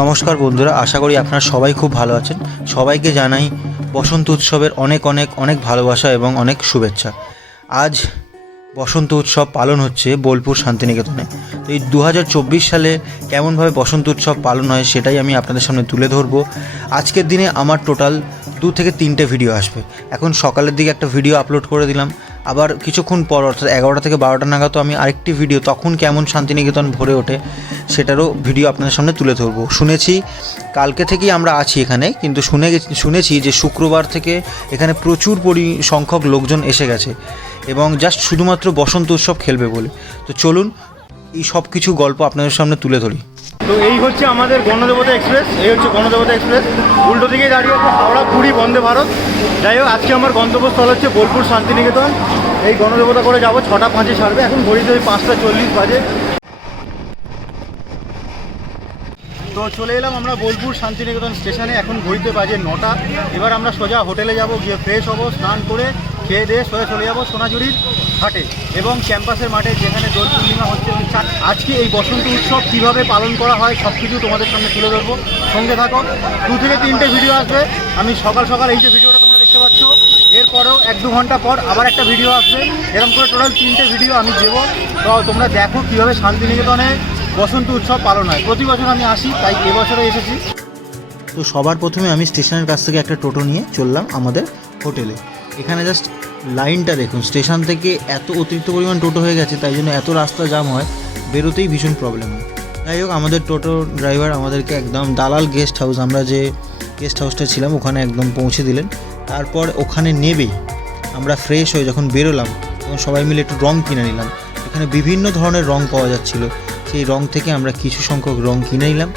নমস্কার বন্ধুরা, আশা করি আপনারা সবাই খুব ভালো আছেন। সবাইকে জানাই বসন্ত উৎসবের অনেক অনেক অনেক ভালোবাসা এবং অনেক শুভেচ্ছা। আজ বসন্ত উৎসব পালন হচ্ছে বোলপুর শান্তিনিকেতনে। তো এই 2024 সালে কেমনভাবে বসন্ত উৎসব পালন হয় সেটাই আমি আপনাদের সামনে তুলে ধরবো। আজকের দিনে আমার টোটাল 2 থেকে 3টে ভিডিও আসবে। এখন সকালের দিকে একটা ভিডিও আপলোড করে দিলাম, আবার কিছুক্ষণ পর অর্থাৎ 11টা থেকে 12টা নাগাদ আমি আরেকটি ভিডিও, তখন কেমন শান্তিনিকেতন ভরে ওঠে সেটারও ভিডিও আপনাদের সামনে তুলে ধরবো। শুনেছি কালকে থেকেই আমরা আছি এখানে, কিন্তু শুনেছি যে শুক্রবার থেকে এখানে প্রচুর সংখ্যক লোকজন এসে গেছে এবং জাস্ট শুধুমাত্র বসন্ত উৎসব খেলবে বলে। তো চলুন এই সব কিছু গল্প আপনাদের সামনে তুলে ধরি। তো এই হচ্ছে আমাদের গণদেবতা এক্সপ্রেস, এই হচ্ছে গণদেবতা এক্সপ্রেস। উল্টো দিকে দাঁড়িয়ে আছে হাওড়া পুরী বন্দে ভারত। যাই হোক, আজকে আমার গন্তব্যস্থল হচ্ছে বোলপুর শান্তিনিকেতন। এই গণদেবতা করে যাবো, 6টা 5-এ ছাড়বে। এখন ঘড়িতে ওই 5টা 40 বাজে। তো চলে এলাম আমরা বোলপুর শান্তিনিকেতন স্টেশনে। এখন ঘড়িতে বাজে 9টা। এবার আমরা সোজা হোটেলে যাব, গিয়ে ফ্রেশ হবো, স্নান করে খেয়ে দিয়ে সোজা চলে যাবো সোনাঝুরির ঘাটে এবং ক্যাম্পাসের মাঠে, যেখানে দোল পূর্ণিমা হচ্ছে। আজকে এই বসন্ত উৎসব কীভাবে পালন করা হয় সব কিছু তোমাদের সামনে তুলে ধরবো। সঙ্গে থাকো, 2 থেকে 3টে ভিডিও আসবে। আমি সকাল সকাল এই যে ভিডিওটা তোমরা দেখতে পাচ্ছ, এরপরেও 1-2 ঘন্টা পর আবার একটা ভিডিও আসবে। এরকম করে টোটাল 3টে ভিডিও আমি দেবো। তো তোমরা দেখো কীভাবে শান্তিনিকেতনে বসন্ত উৎসব পালন হয়। প্রতি বছর আমি আসি, তাই এবছরে এসেছি। তো সবার প্রথমে আমি স্টেশনের কাছ থেকে একটা টোটো নিয়ে চললাম আমাদের হোটেলে। এখানে জাস্ট লাইনটা দেখুন, স্টেশন থেকে এত অতিরিক্ত পরিমাণ টোটো হয়ে গেছে, তাই জন্য এত রাস্তা জাম হয়, বেরোতেই ভীষণ প্রবলেম হয়। যাই হোক, আমাদের টোটো ড্রাইভার আমাদেরকে একদম দালাল গেস্ট হাউস, আমরা যে গেস্ট হাউসটা ছিলাম ওখানে একদম পৌঁছে দিলেন। তারপর ওখানে নেবেই আমরা ফ্রেশ হয়ে যখন বেরোলাম, তখন সবাই মিলে একটু রং কিনে নিলাম। এখানে বিভিন্ন ধরনের রং পাওয়া যাচ্ছিলো। সেই রং থেকে আমরা কিছু সংখ্যক রং কিনে নিলাম।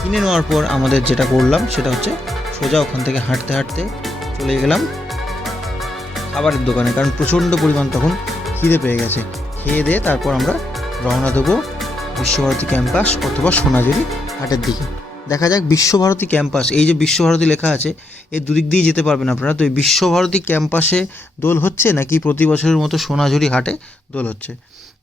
কিনে নেওয়ার পর আমাদের যেটা করলাম সেটা হচ্ছে সোজা ওখান থেকে হাঁটতে হাঁটতে চলে গেলাম খাবারের দোকানে, কারণ প্রচণ্ড পরিমাণ তখন খিদে পেয়ে গেছে। খেয়ে দিয়ে তারপর আমরা রওনা দেবো বিশ্বভারতী ক্যাম্পাস অথবা সোনাঝুরি হাটের দিকে। দেখা যাক বিশ্বভারতী ক্যাম্পাস, এই যে বিশ্বভারতী লেখা আছে এই দুদিক দিয়ে যেতে পারবেন আপনারা। তো এই বিশ্বভারতী ক্যাম্পাসে দোল হচ্ছে নাকি প্রতি বছরের মতো সোনাঝুরি হাটে দোল হচ্ছে।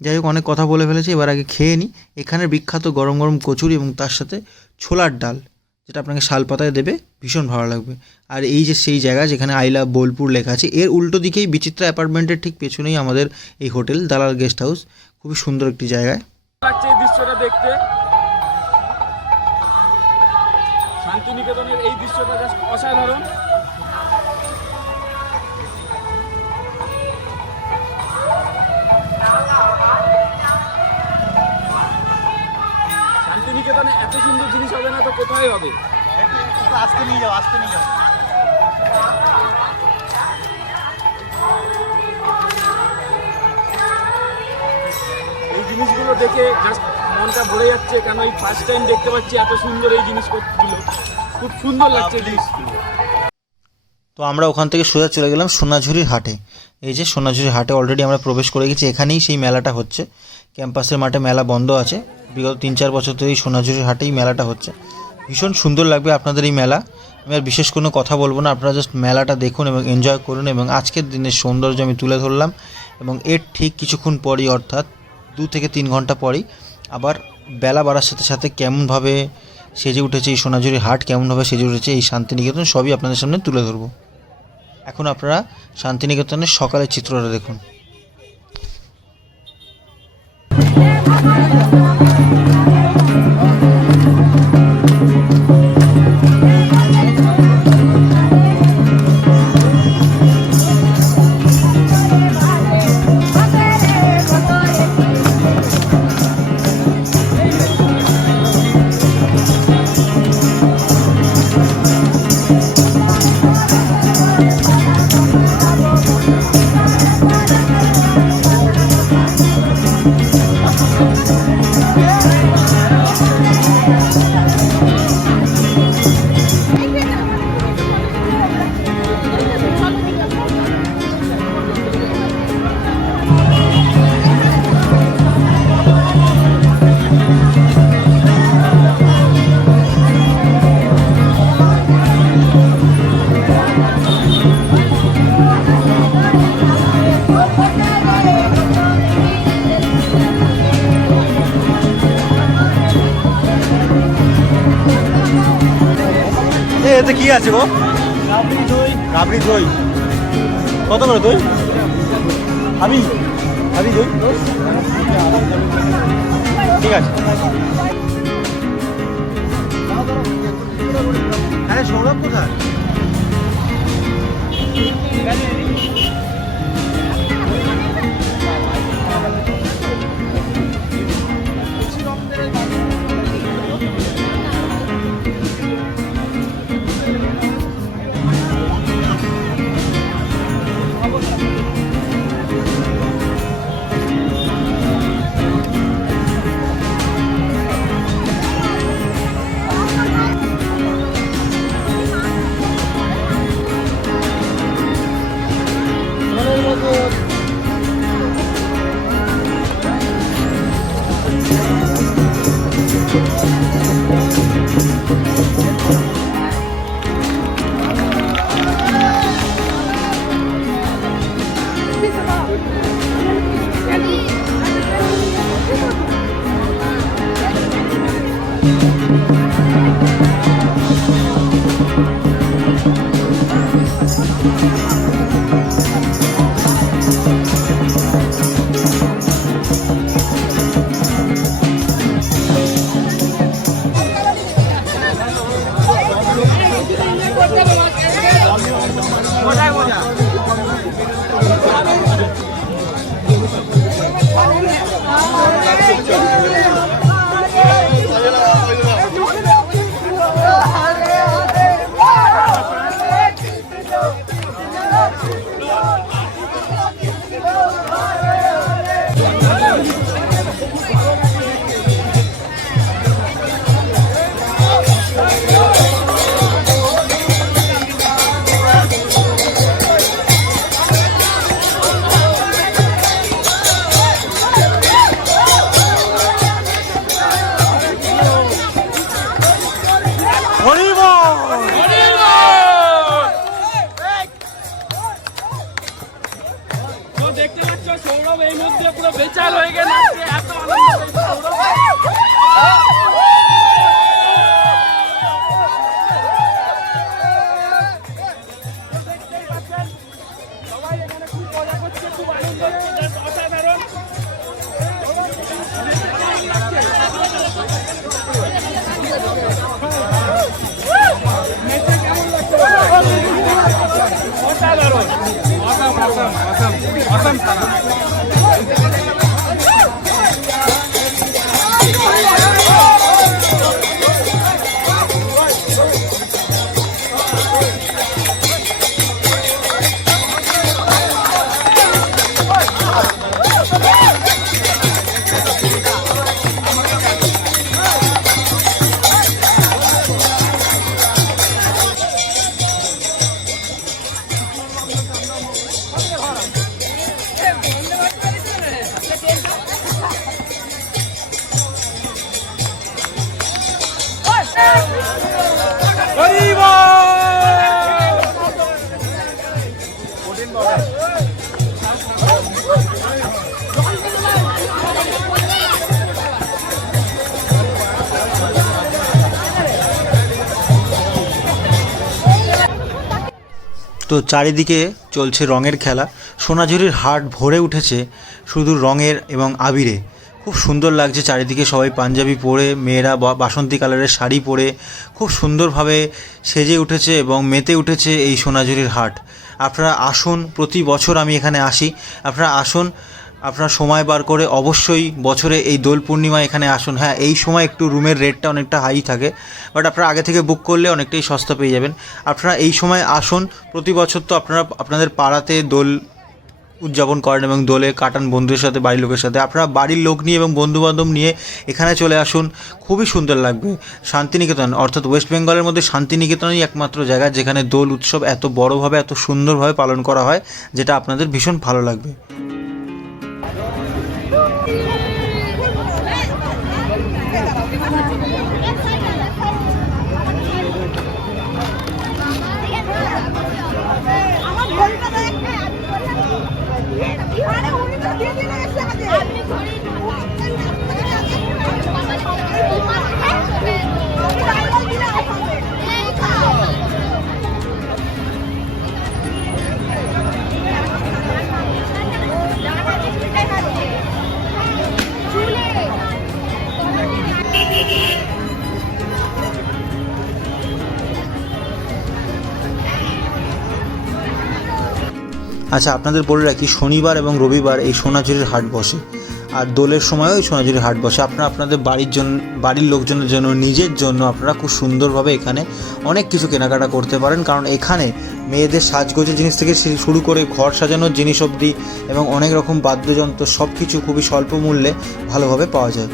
যাই হোক, অনেক কথা বলে ফেলেছি, এবার আগে খেয়ে নিই। এখানের বিখ্যাত গরম গরম কচুরি এবং তার সাথে ছোলার ডাল, যেটা আপনাকে শাল পাতায় দেবে, ভীষণ ভালো লাগবে। আর এই যে সেই জায়গা যেখানে আই লাভ বোলপুর লেখা আছে, এর উল্টো দিকেই বিচিত্রা অ্যাপার্টমেন্টের ঠিক পেছনেই আমাদের এই হোটেল দালাল গেস্ট হাউস। খুবই সুন্দর একটি জায়গায় লাগছে এই দৃশ্যটা দেখতে। শান্তিনিকেতনের এই দৃশ্যটা জাস্ট অসাধারণ। শান্তিনিকেতনে এত সুন্দর জিনিস হবে না তো কোথায় হবে? আজকে নিয়ে যাও, আজকে নিয়ে যাও। এই জিনিসগুলো দেখে জাস্ট মনটা ভরে যাচ্ছে, কেন এই ফার্স্ট টাইম দেখতে পাচ্ছি এত সুন্দর এই জিনিসগুলো। খুব সুন্দর লাগছে জিনিসগুলো। তো আমরা ওখান থেকে সোজা চলে গেলাম সোনাঝুরির হাটে। এই যে সোনাঝুরির হাটে অলরেডি আমরা প্রবেশ করে গেছি। এখানেই সেই মেলাটা হচ্ছে। ক্যাম্পাসের মাঠে মেলা বন্ধ আছে, বিগত 3-4 বছর ধরে এই সোনাঝুরির হাটেই মেলাটা হচ্ছে। ভীষণ সুন্দর লাগবে আপনাদের এই মেলা। আমি আর বিশেষ কোনো কথা বলবো না, আপনারা জাস্ট মেলাটা দেখুন এবং এনজয় করুন। এবং আজকের দিনের সৌন্দর্য আমি তুলে ধরলাম, এবং এর ঠিক কিছুক্ষণ পরই অর্থাৎ 2 থেকে 3 ঘন্টা পরই আবার বেলা বাড়ার সাথে সাথে কেমনভাবে সেজে উঠেছে এই সোনাঝুরির হাট, কেমনভাবে সেজে উঠেছে এই শান্তিনিকেতন, সবই আপনাদের সামনে তুলে ধরবো। এখন আপনারা শান্তিনিকেতনের সকালের চিত্রটা দেখুন। এতে কি আছে গো? রাবড়ি দই কত করে দই? আমি দই ঠিক আছে। আরে সৌরভ কোথায়? দেখতে পাচ্ছ সৌরভ এই মধ্যে পুরো বেচাল হয়ে গেল, এত আনন্দ পেয়েছে সৌরভ। সবাই এখানে খুব মজা করছে, খুব আনন্দ হচ্ছে, অসাধারণ। অসাধারণ, তো চারিদিকে চলছে রঙের খেলা। সোনাঝুরির হাট ভরে উঠেছে শুধু রঙের এবং আবিরে। খুব সুন্দর লাগছে চারিদিকে, সবাই পাঞ্জাবি পরে, মেয়েরা বাসন্তী কালারের শাড়ি পরে খুব সুন্দরভাবে সেজে উঠেছে এবং মেতে উঠেছে এই সোনাঝুরির হাট। আপনারা আসুন, প্রতি বছর আমি এখানে আসি, আপনারা আসুন, আপনারা সময় বার করে অবশ্যই বছরে এই দোল পূর্ণিমা এখানে আসুন। হ্যাঁ, এই সময় একটু রুমের রেটটা অনেকটা হাই থাকে, বাট আপনারা আগে থেকে বুক করলে অনেকটাই সস্তা পেয়ে যাবেন। আপনারা এই সময় আসুন। প্রতি বছর তো আপনারা আপনাদের পাড়াতে দোল উদযাপন করেন এবং দোলে কাটান বন্ধুদের সাথে, বাড়ির লোকের সাথে। আপনারা বাড়ির লোক নিয়ে এবং বন্ধুবান্ধব নিয়ে এখানে চলে আসুন, খুবই সুন্দর লাগবে। শান্তিনিকেতন অর্থাৎ ওয়েস্ট বেঙ্গলের মধ্যে শান্তিনিকেতনই একমাত্র জায়গা যেখানে দোল উৎসব এত বড়োভাবে, এত সুন্দরভাবে পালন করা হয়, যেটা আপনাদের ভীষণ ভালো লাগবে। আচ্ছা, আপনাদের বলে রাখি শনিবার এবং রবিবার এই সোনাঝুরির হাট বসে, আর দোলের সময়ও এই সোনাঝুরির হাট বসে। আপনারা আপনাদের বাড়ির লোকজনের জন্য, নিজের জন্য আপনারা খুব সুন্দরভাবে এখানে অনেক কিছু কেনাকাটা করতে পারেন, কারণ এখানে মেয়েদের সাজগোজের জিনিস থেকে শুরু করে ঘর সাজানোর জিনিস অবধি এবং অনেক রকম বাদ্যযন্ত্র সব কিছু খুবই স্বল্প মূল্যে ভালোভাবে পাওয়া যায়।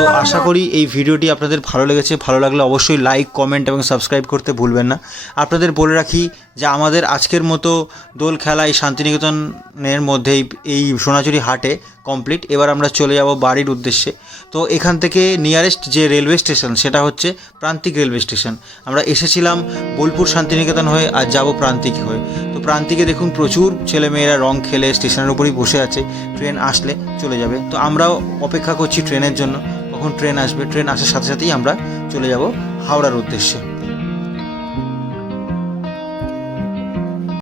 তো আশা করি এই ভিডিওটি আপনাদের ভালো লেগেছে। ভালো লাগলে অবশ্যই লাইক, কমেন্ট এবং সাবস্ক্রাইব করতে ভুলবেন না। আপনাদের বলে রাখি যে আমাদের আজকের মতো দোল খেলা এই শান্তিনিকেতনের মধ্যেই এই সোনাঝুরি হাটে কমপ্লিট। এবার আমরা চলে যাব বাড়ির উদ্দেশ্যে। তো এখান থেকে নিয়ারেস্ট যে রেলওয়ে স্টেশন সেটা হচ্ছে প্রান্তিক রেলওয়ে স্টেশন। আমরা এসেছিলাম বোলপুর শান্তিনিকেতন হয়ে, আর যাব প্রান্তিক হয়ে। তো প্রান্তিকে দেখুন প্রচুর ছেলেমেয়েরা রং খেলে স্টেশনের উপরেই বসে আছে, ট্রেন আসলে চলে যাবে। তো আমরাও অপেক্ষা করছি ট্রেনের জন্য, কখন ট্রেন আসবে। ট্রেন আসার সাথে সাথেই আমরা চলে যাব হাওড়ার উদ্দেশ্যে।